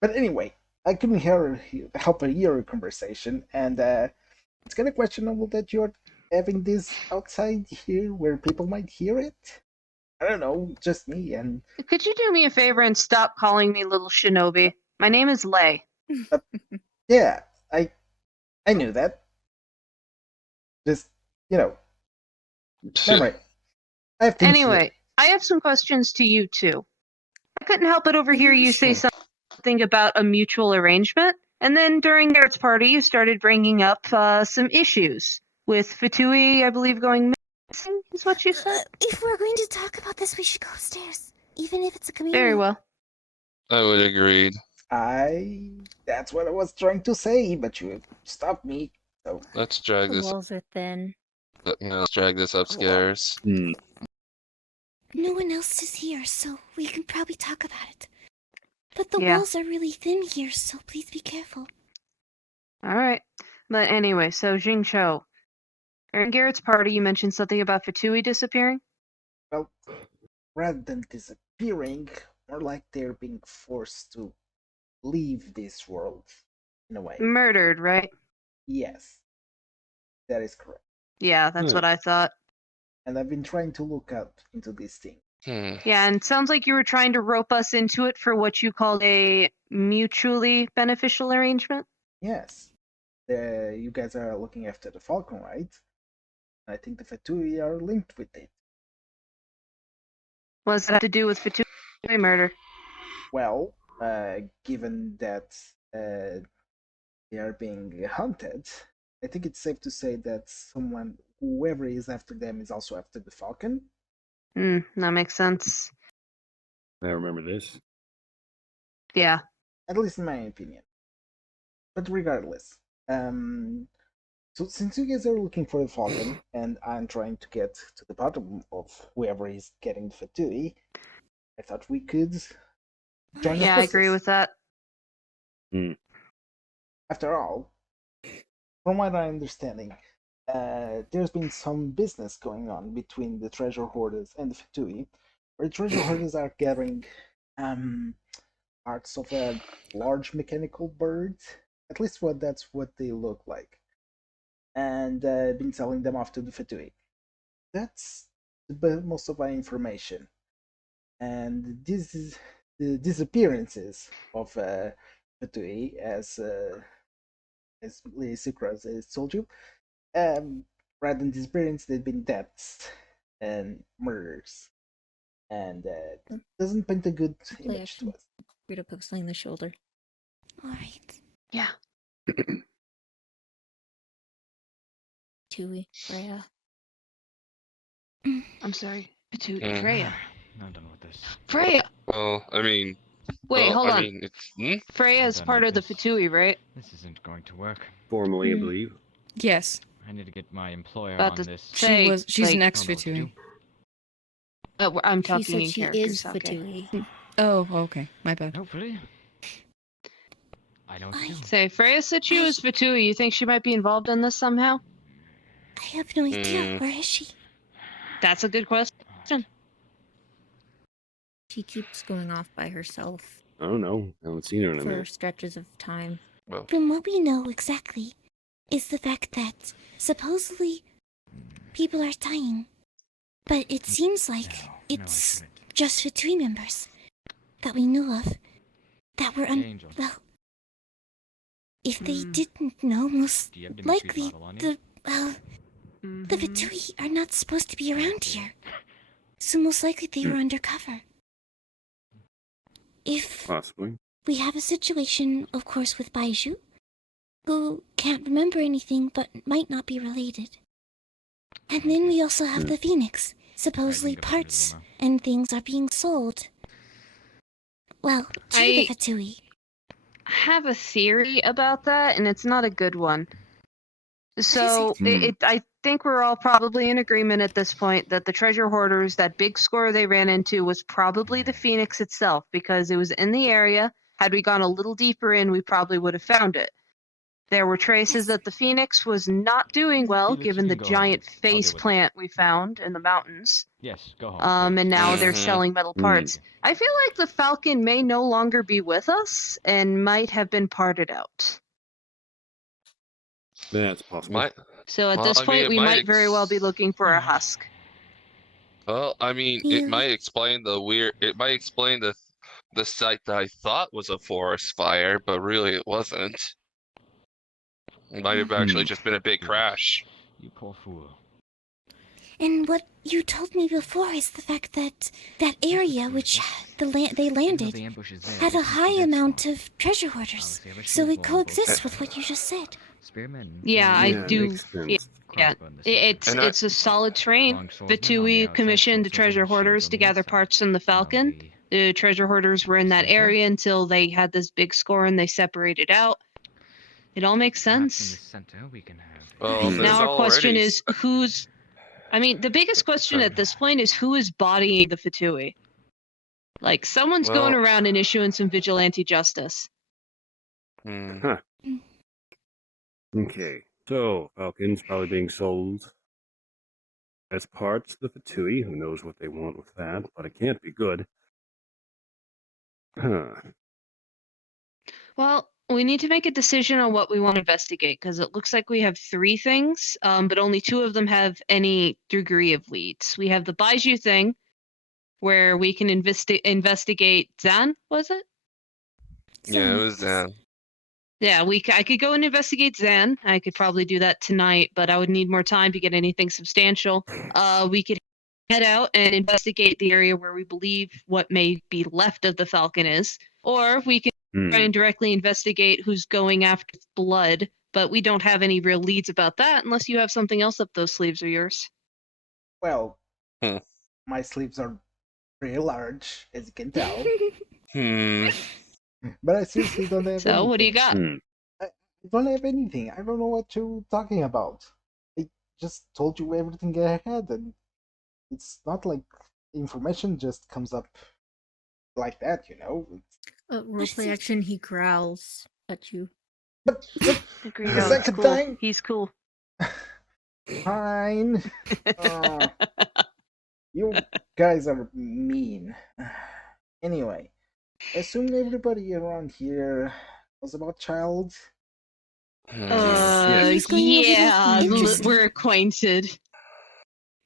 But anyway, I couldn't help but hear a conversation, and it's kind of questionable that you're having this outside here where people might hear it. I don't know, just me, and Could you do me a favor and stop calling me little shinobi? My name is Lei. yeah, I knew that. Just, you know, never mind. I have things to do. Anyway, I have some questions to you too. I couldn't help but overhear you say something about a mutual arrangement, and then during Garrett's party you started bringing up some issues with Fatui, I believe, going missing, is what you said? If we're going to talk about this, we should go upstairs, even if it's a community. Very well. I would agree. That's what I was trying to say, but you stopped me. So Let's drag The this. walls are thin. Let's drag this upstairs. No one else is here, so we can probably talk about it. But the Yeah. walls are really thin here, so please be careful. Alright. But anyway, so Jingcho. During Garrett's party you mentioned something about Fatui disappearing? well, rather than disappearing, more like they're being forced to leave this world in a way. Murdered, right? Yes, that is correct. Yeah, that's what I thought. And I've been trying to look up into this thing. Yeah, and it sounds like you were trying to rope us into it for what you called a mutually beneficial arrangement? Yes, you guys are looking after the Falcon, right? I think the Fatui are linked with it. What does that have to do with Fatui murder? Well, given that they are being hunted, I think it's safe to say that whoever is after them, is also after the Falcon. That makes sense. I remember this. Yeah. At least in my opinion. But regardless, so since you guys are looking for the Falcon, and I'm trying to get to the bottom of whoever is getting the Fatui, I thought we could join the Yeah, I agree with that. After all, from what I'm understanding, there's been some business going on between the treasure hoarders and the Fatui, where the treasure hoarders are gathering parts of a large mechanical bird. At least that's what they look like, and been selling them off to the Fatui. That's most of my information, and this is the disappearances of Fatui, as Sucrose has told you. Rather than disappearance, they've been deaths and murders, and doesn't paint a good image to us. Rita pokes me in the shoulder. Alright. Yeah. Tui, Freya. I'm sorry. Fatui, Mm. Freya. I'm done with this. Freya! Well, I mean. Wait, well, hold I on. mean, it's. Freya is done part with of the this. Fatui, right? This isn't going to work. Formally, I believe. Yes. I need to get my employer About on to this. say, She's like, an I ex don't know what to do. Fatui. I'm She talking said in she character. is Sake. Fatui. Oh, okay. My bad. Oh, really? I know what to do. Say, Freya said she was Fatui. You think she might be involved in this somehow? I have no idea. Hmm. Where is she? That's a good question. She keeps going off by herself I don't know. I haven't seen her in a for minute. stretches of time. Well, From what we know exactly is the fact that supposedly people are dying. But it seems like No, it's no, I shouldn't. just Fatui members that we knew of that were Angel. well, if they Hmm. didn't know, most Do you have Dimitri's likely model on you? the Fatui are not supposed to be around here. So most likely they were undercover. If Possibly. we have a situation, of course, with Baiju, who can't remember anything but might not be related. And then we also have the Phoenix. Supposedly go back into the parts room and things are being sold. Well, to the Fatui. have a theory about that, and it's not a good one. So I think we're all probably in agreement at this point that the treasure hoarders, that big score they ran into, was probably the Phoenix itself, because it was in the area. Had we gone a little deeper in, we probably would have found it. There were traces that the Phoenix was not doing well, Felix, given you the can go giant home. I'll face deal with plant we found in the mountains. Yes, go home. And now they're Mhm. selling metal parts. I feel like the Falcon may no longer be with us and might have been parted out. That's possible. might. So at Well, this I mean, point, it we might very well be ex- looking for a husk. Well, I mean, it might explain the weird. It might explain the site that I thought was a forest fire, but really it wasn't. It might have actually just been a big crash. You poor fool. And what you told me before is the fact that that area which they landed had a high amount of treasure hoarders. So it coexists with what you just said. Spearmen. Yeah, I do. Yeah, it's a solid train. Fatui commissioned the treasure hoarders to gather parts from the Falcon. The treasure hoarders were in that area until they had this big score and they separated out. It all makes sense. Well, there's Now our question already is who's. I mean, the biggest question at this point is who is bodying the Fatui? Like, someone's going around and issuing some vigilante justice. Huh. Okay. So, Falcon's probably being sold as parts to the Fatui. Who knows what they want with that, but it can't be good. Huh. Well, we need to make a decision on what we want to investigate, because it looks like we have 3 things, but only 2 of them have any degree of leads. We have the Baiju thing, where we can investigate Zan, was it? Yeah, it was Zan. Yeah, I could go and investigate Zan. I could probably do that tonight, but I would need more time to get anything substantial. We could head out and investigate the area where we believe what may be left of the Falcon is, or we can try and directly investigate who's going after blood, but we don't have any real leads about that unless you have something else up those sleeves of yours. Well, my sleeves are pretty large, as you can tell. But I seriously don't have anything. So, what do you got? I don't have anything. I don't know what you're talking about. I just told you everything I had, and it's not like information just comes up like that, you know? Roleplay action, he growls at you. But The second time? He's cool. Fine. You guys are mean. Anyway, I assume everybody around here was about child. Yeah, we're acquainted.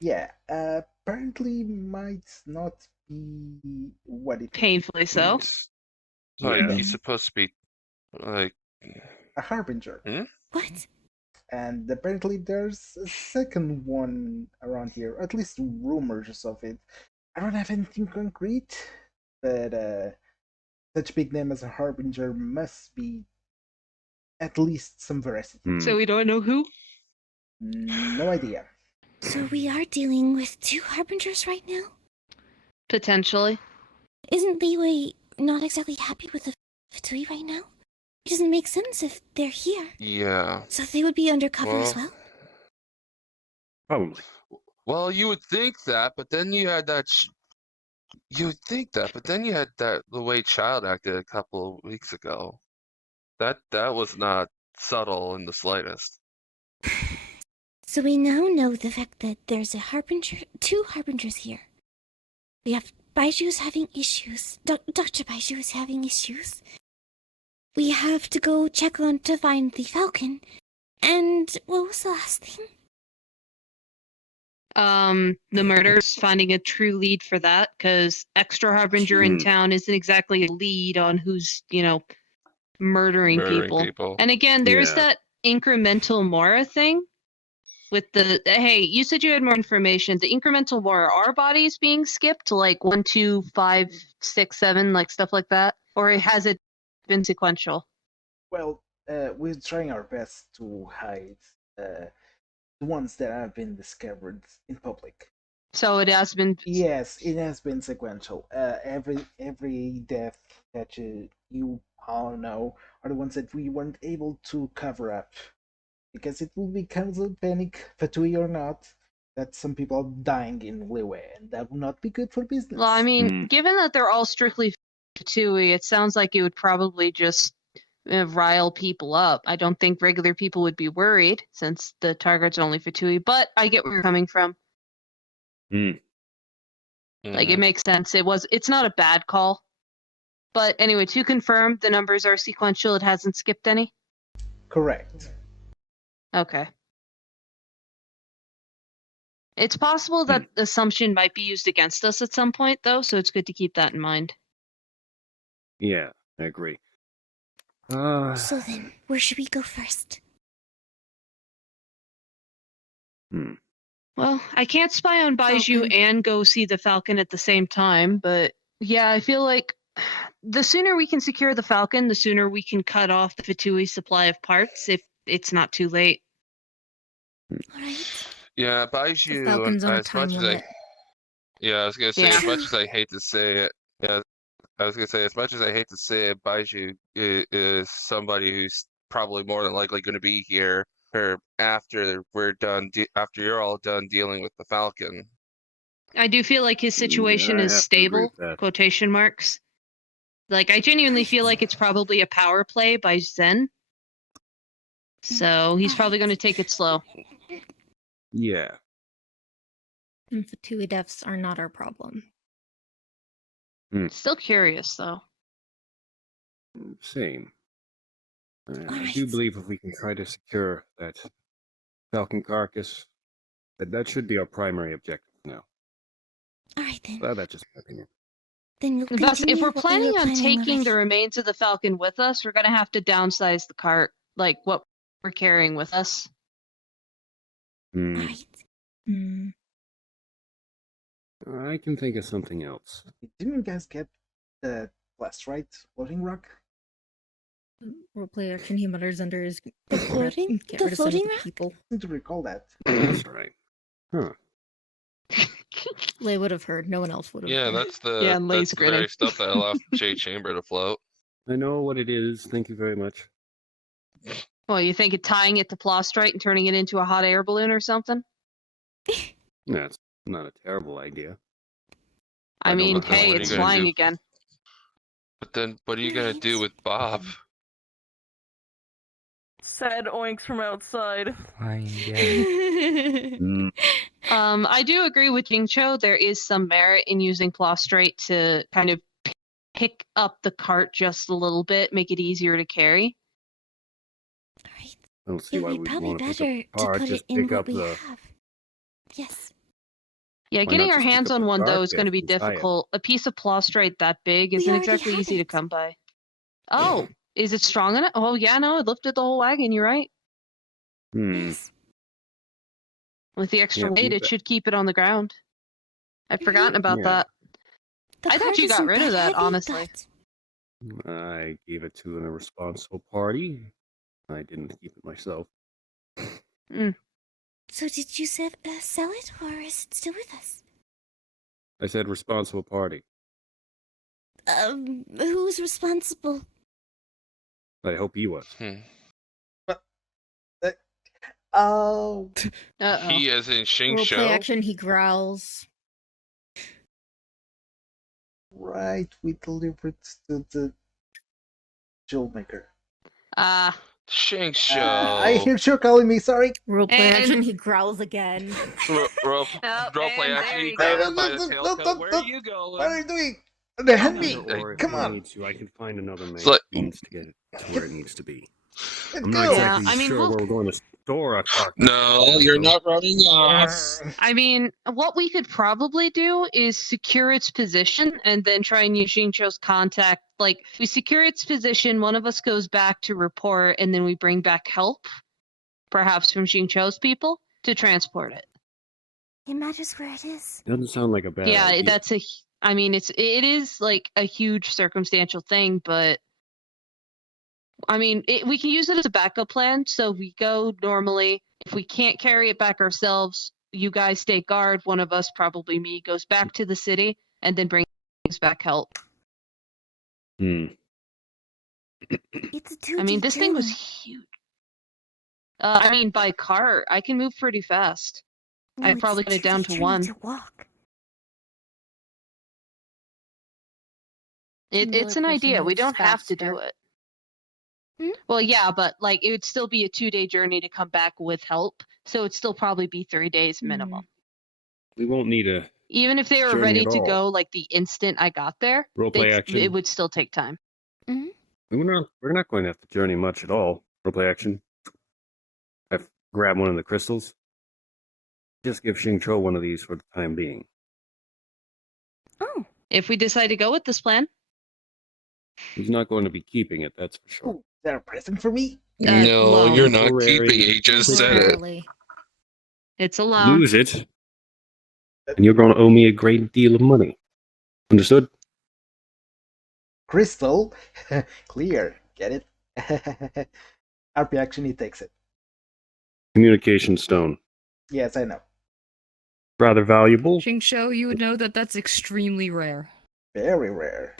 Yeah, apparently might not be what it painfully so. Like, he's supposed to be like a harbinger. What? And apparently there's a second one around here, at least rumors of it. I don't have anything concrete, but such big name as a harbinger must be at least some veracity. So we don't know who? No idea. So we are dealing with 2 harbingers right now? Potentially. Isn't Leeway not exactly happy with the Fatui right now? It doesn't make sense if they're here. Yeah. So they would be undercover as well? Probably. Well, you would think that, but then you had that. You would think that, but then you had that the way Child acted a couple of weeks ago. That was not subtle in the slightest. So we now know the fact that there's a harbinger, 2 harbingers here. We have Baiju's having issues. Dr. Baiju is having issues. We have to go check on to find the falcon. And what was the last thing? The murders, finding a true lead for that, because extra harbinger in town isn't exactly a lead on who's, murdering people. And again, there's that incremental Mora thing with the, hey, you said you had more information. The incremental Mora, are bodies being skipped, like 1, 2, 5, 6, 7, like stuff like that? Or has it been sequential? Well, we're trying our best to hide the ones that have been discovered in public. So it has been. Yes, it has been sequential. Every death that you all know are the ones that we weren't able to cover up, because it will be kind of a panic, fatui or not, that some people are dying in Liyue, and that will not be good for business. Well, I mean, given that they're all strictly fatui, it sounds like it would probably just rile people up. I don't think regular people would be worried since the target's only fatui, but I get where you're coming from. Like, it makes sense. It's not a bad call. But anyway, to confirm, the numbers are sequential. It hasn't skipped any? Correct. Okay. It's possible that assumption might be used against us at some point, though, so it's good to keep that in mind. Yeah, I agree. So then, where should we go first? Well, I can't spy on Baiju and go see the Falcon at the same time, but yeah, I feel like the sooner we can secure the Falcon, the sooner we can cut off the Fatui supply of parts if it's not too late. Alright. Yeah, Baiju. The Falcon's on a time limit. I was gonna say, as much as I hate to say it, I was gonna say, as much as I hate to say it, Baiju is somebody who's probably more than likely going to be here after we're done, after you're all done dealing with the Falcon. I do feel like his situation is stable, quotation marks. Like, I genuinely feel like it's probably a power play by Zen. So he's probably going to take it slow. Yeah. And Fatui deaths are not our problem. Still curious, though. Same. I do believe if we can try to secure that Falcon carcass, that should be our primary objective now. Alright then. Well, that's just my opinion. Then Thus, if we're planning on taking already. the remains of the Falcon with us, we're going to have to downsize the cart, like what we're carrying with us. Right. I can think of something else. Didn't you guys get the last right floating rock? Roleplay action, he mutters under his The floating rock? people. I seem to recall that. That's right. Huh. Lay would have heard. No one else would have. Yeah, heard. that's the Yeah, and Lay's that's the very grinning. stuff that allowed J Chamber to float. I know what it is. Thank you very much. Well, you think of tying it to Plostrite and turning it into a hot air balloon or something? That's not a terrible idea. I mean, but then hey, what are it's you gonna flying do? again. But then, what are you gonna do with Bob? Sad oinks from outside. I do agree with Jingcho. There is some merit in using Plostrate to kind of pick up the cart just a little bit, make it easier to carry. Alright. I don't see It why would we'd probably want to better pick to apart. put Just it in pick what up we the. have. Yes. Yeah, Why getting not our just pick hands up on the one though is carcass going to be and tie it? difficult. A piece of Plostrate that big We isn't already exactly have easy to it. come by. Oh, is it strong enough? Oh yeah, no, it lifted the whole wagon. You're right. Yes. With the extra Yeah, weight, it but- should keep it on the ground. I'd forgotten about Yeah. that. The I thought cart you got isn't rid of that, heavy, honestly. but- I gave it to an irresponsible party. I didn't keep it myself. So did you sell it, or is it still with us? I said responsible party. Who's responsible? I hope he was. But Oh, Uh-oh. He as in Shing Roleplay Shou? action, he growls. right. We delivered to the jewel maker. Shing Shou. I hear you calling me. Sorry. Roleplay action, he growls again. Roleplay action, there he you grabs go. him by the tailcoat. Where are you What are going? you doing? They hand me. Or if Come we on. need to, I can find another like- means to get it to where it needs to be. Let's I'm go. not exactly Yeah, I mean, sure look- where we're going to store a carcass. No, you're not running off. I mean, what we could probably do is secure its position and then try and use Xingqiu's contact. Like, we secure its position, one of us goes back to report, and then we bring back help, perhaps from Xingqiu's people, to transport it. It matters where it is. Doesn't sound like a bad Yeah, idea. that's a. I mean, it is like a huge circumstantial thing, but I mean, we can use it as a backup plan. So we go normally. If we can't carry it back ourselves, you guys stay guard. One of us, probably me, goes back to the city and then brings back help. It's a 2-day I mean, this thing was journey. huge. I mean, by car, I can move pretty fast. No, I it's probably a got it down 2-day to journey 1. to walk. It's an Another person idea. We moves don't have to do faster. it. Well, yeah, but like it would still be a 2-day journey to come back with help, so it'd still probably be 3 days minimum. We won't need a Even if they were journey ready at to all. go like the instant I got there, Roleplay action. it would still take time. We're not going to have to journey much at all. Roleplay action. I've grabbed one of the crystals. Just give Xingqiu one of these for the time being. Oh, If we decide to go with this plan, He's not going to be keeping it, that's for sure. Oh, is that a present for me? No, loan. you're not Temporary. keeping it. You just said it. Temporarily. it's a loan. Lose it, and you're going to owe me a great deal of money. Understood? Crystal. Clear. Get it? RP action, he takes it. Communication stone. Yes, I know. Rather valuable. Xingqiu, you would know that that's extremely rare Very rare.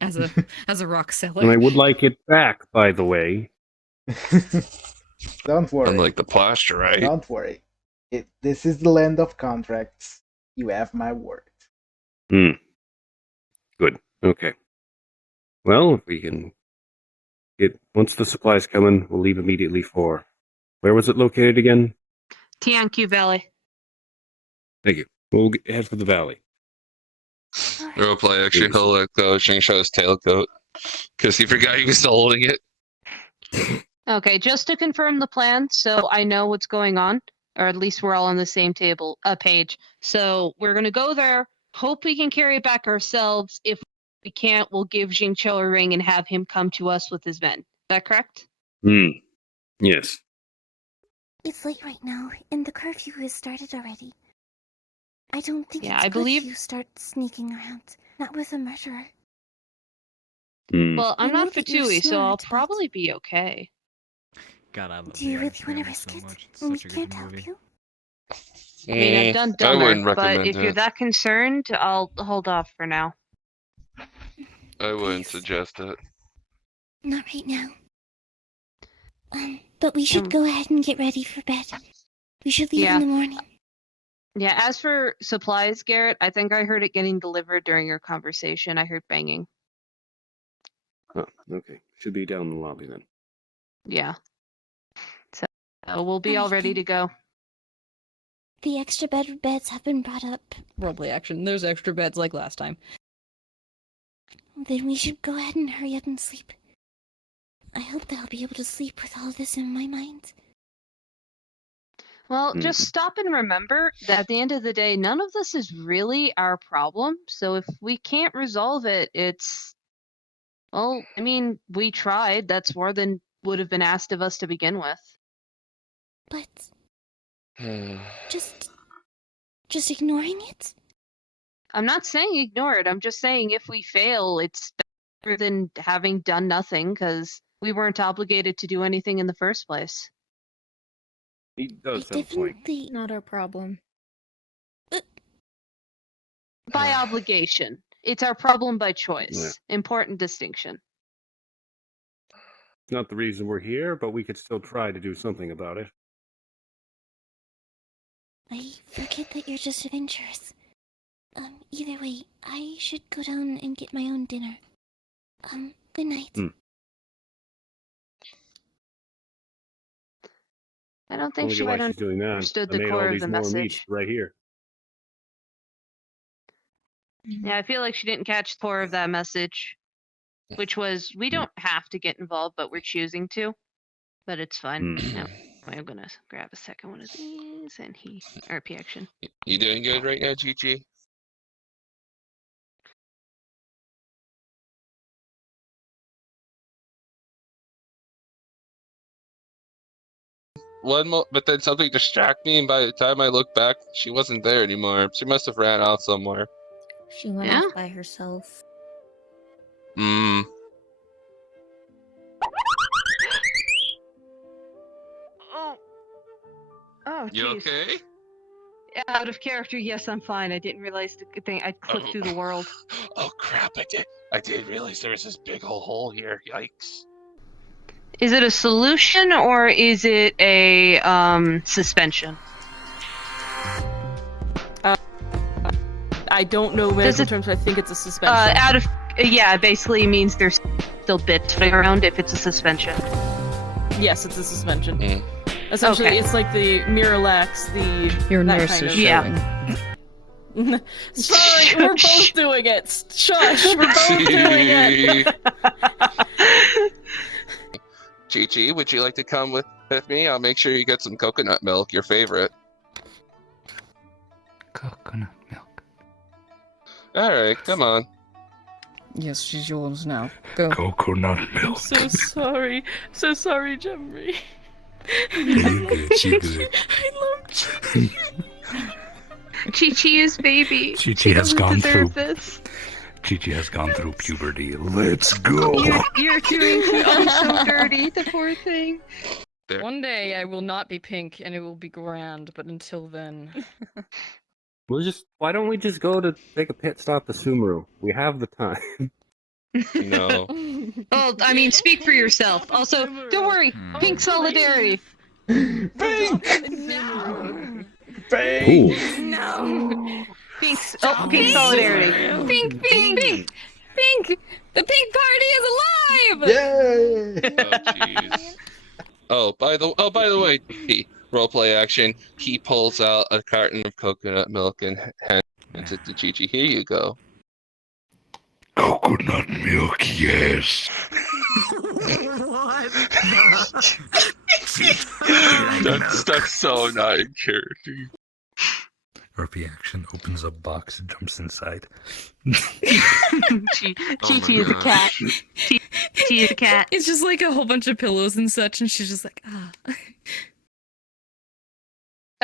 as a rock And I seller. would like it back, by the way. Don't worry. Unlike the plaster, right? Don't worry. This is the land of contracts. You have my word. Good. Okay. Well, if we can get once the supplies come in, we'll leave immediately for. Where was it located again? Tianqiu Valley. Thank you. We'll head for the valley. Roleplay action, he'll let go of Xingqiu's tailcoat. Because he forgot he was still holding it. Okay, just to confirm the plan, so I know what's going on, or at least we're all on the same page. So we're gonna go there, hope we can carry it back ourselves. If we can't, we'll give Xingqiu a ring and have him come to us with his men. Is that correct? Yes. it's late right now, and the curfew has started already. I don't think Yeah, it's I good believe- you start sneaking around. Not with a murderer. Well, I'm I know not that you're Fatui, so I'll smart, but- probably be okay. God, I love Do you the really Irishman want to so risk it much. It's when we such a good can't help movie. you? I mean, I've done I dumber, wouldn't but recommend if you're it. that concerned, I'll hold off for now. I wouldn't Please. suggest it. Not right now. But we should go ahead and get ready for bed. We should leave Yeah. in the morning. Yeah, as for supplies, Garrett, I think I heard it getting delivered during your conversation. I heard banging. Oh, okay. Should be down in the lobby then. Yeah. So we'll be all ready to go. The extra beds have been brought up. Roleplay action. There's extra beds like last time. Then we should go ahead and hurry up and sleep. I hope that I'll be able to sleep with all of this in my mind. Well, just stop and remember that at the end of the day, none of this is really our problem. So if we can't resolve it, it's. Well, I mean, we tried. That's more than would have been asked of us to begin with. But just ignoring it? I'm not saying ignore it. I'm just saying if we fail, it's better than having done nothing because we weren't obligated to do anything in the first place. He does have a point. Definitely Not our problem. By obligation. It's our problem by choice. Important distinction. It's not the reason we're here, but we could still try to do something about it. I forget that you're just adventurous. Either way, I should go down and get my own dinner. Good night. I don't think Only she get why might she's doing that. understood I the made core all of these the more meats message. right here. Yeah, I feel like she didn't catch the core of that message, which was we don't have to get involved, but we're choosing to. But it's fine. No, I'm gonna grab a second one of these, and RP action. You doing good right now, Chi-Chi? But then something distracted me, and by the time I looked back, she wasn't there anymore. She must have ran off somewhere. She went off by herself. Oh, You jeez. okay? Out of character, yes, I'm fine. I didn't realize the thing. I clicked through the world. Oh crap! I did realize there was this big old hole here. Yikes! Is it a solution or is it a suspension? I don't know medical terms, but I think it's a suspension. Yeah, basically means there's still bits around if it's a suspension. Yes, it's a suspension. Essentially, it's like the Miralax, Your that nurse kind is of- showing. Sorry, we're both doing it. Shush, we're both doing it. Chi-Chi, would you like to come with me? I'll make sure you get some coconut milk, your favorite. Coconut milk. Alright, come on. Yes, she's yours now. Go. Coconut I'm milk. so sorry. So sorry, Jemri. You good, you good. I love Chi-Chi. Chi-Chi is baby. Chi-Chi has gone through. This. Chi-Chi has gone through puberty. Let's go. You're doing Chi-Chi so dirty, the poor thing. There. One day I will not be pink and it will be grand, but until then. Why don't we just go to take a pit stop to Sumeru? We have the time. No. Well, I mean, speak for yourself. Also, don't worry, pink solidarity. Pink! No. Pink! No! Pink solidarity. Pink! Pink! The pink party is alive! Yay! Oh jeez. Oh, by the way, roleplay action. He pulls out a carton of coconut milk and hands it to Chi-Chi. Here you go. Coconut milk, yes. That's so not in character. RP action opens a box and jumps inside. Chi-Chi is a cat. Chi is a cat. It's just like a whole bunch of pillows and such, and she's just like, ah.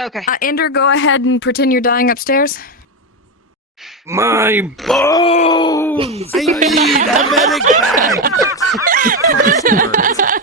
Okay. Ender, go ahead and pretend you're dying upstairs. My bones! I need a medic bag!